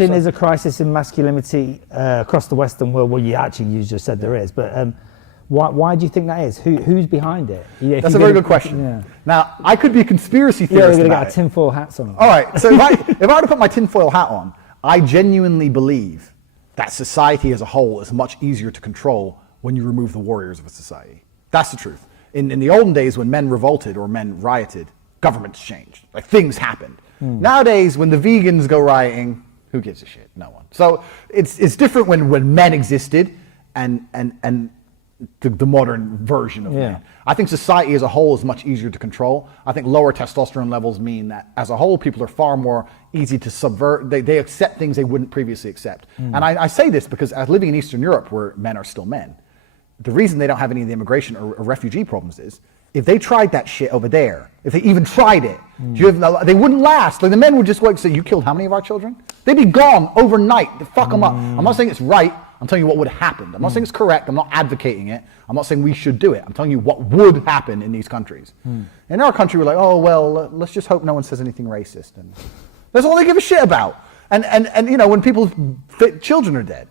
Do you think there's a crisis in masculinity across the Western world? Well, you just said there is, but why do you think that is? Who's behind it? That's a very good question. Yeah. Now, I could be a conspiracy theorist. Yeah, we're going to get our tinfoil hats on. All right, so if I were to put my tinfoil hat on, I genuinely believe that society as a whole is much easier to control when you remove the warriors of a society. That's the truth. In the olden days, when men revolted or men rioted, governments changed. Like, things happened. Nowadays, when the vegans go rioting, who gives a shit? No one. So it's different when men existed and the modern version of men. I think society as a whole is much easier to control. I think lower testosterone levels mean that as a whole, people are far more easy to subvert. They accept things they wouldn't previously accept. And I say this because as living in Eastern Europe, where men are still men, the reason they don't have any of the immigration or refugee problems is if they tried that shit over there, if they even tried it, they wouldn't last. Like, the men would just wait and say, you killed how many of our children? They'd be gone overnight. They'd fuck them up. I'm not saying it's right. I'm telling you what would have happened. I'm not saying it's correct. I'm not advocating it. I'm not saying we should do it. I'm telling you what would happen in these countries. In our country, we're like, oh, well, let's just hope no one says anything racist. And that's all they give a shit about. And you know, when people's children are dead.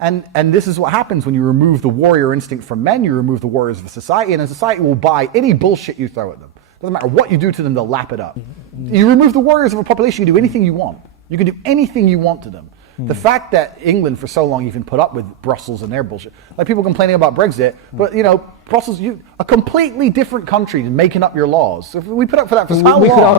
And this is what happens when you remove the warrior instinct from men, you remove the warriors of a society, and a society will buy any bullshit you throw at them. Doesn't matter what you do to them, they'll lap it up. You remove the warriors of a population, you can do anything you want. You can do anything you want to them. The fact that England for so long even put up with Brussels and their bullshit, like people complaining about Brexit, but you know, Brussels, a completely different country making up your laws. So if we put up for that for how long?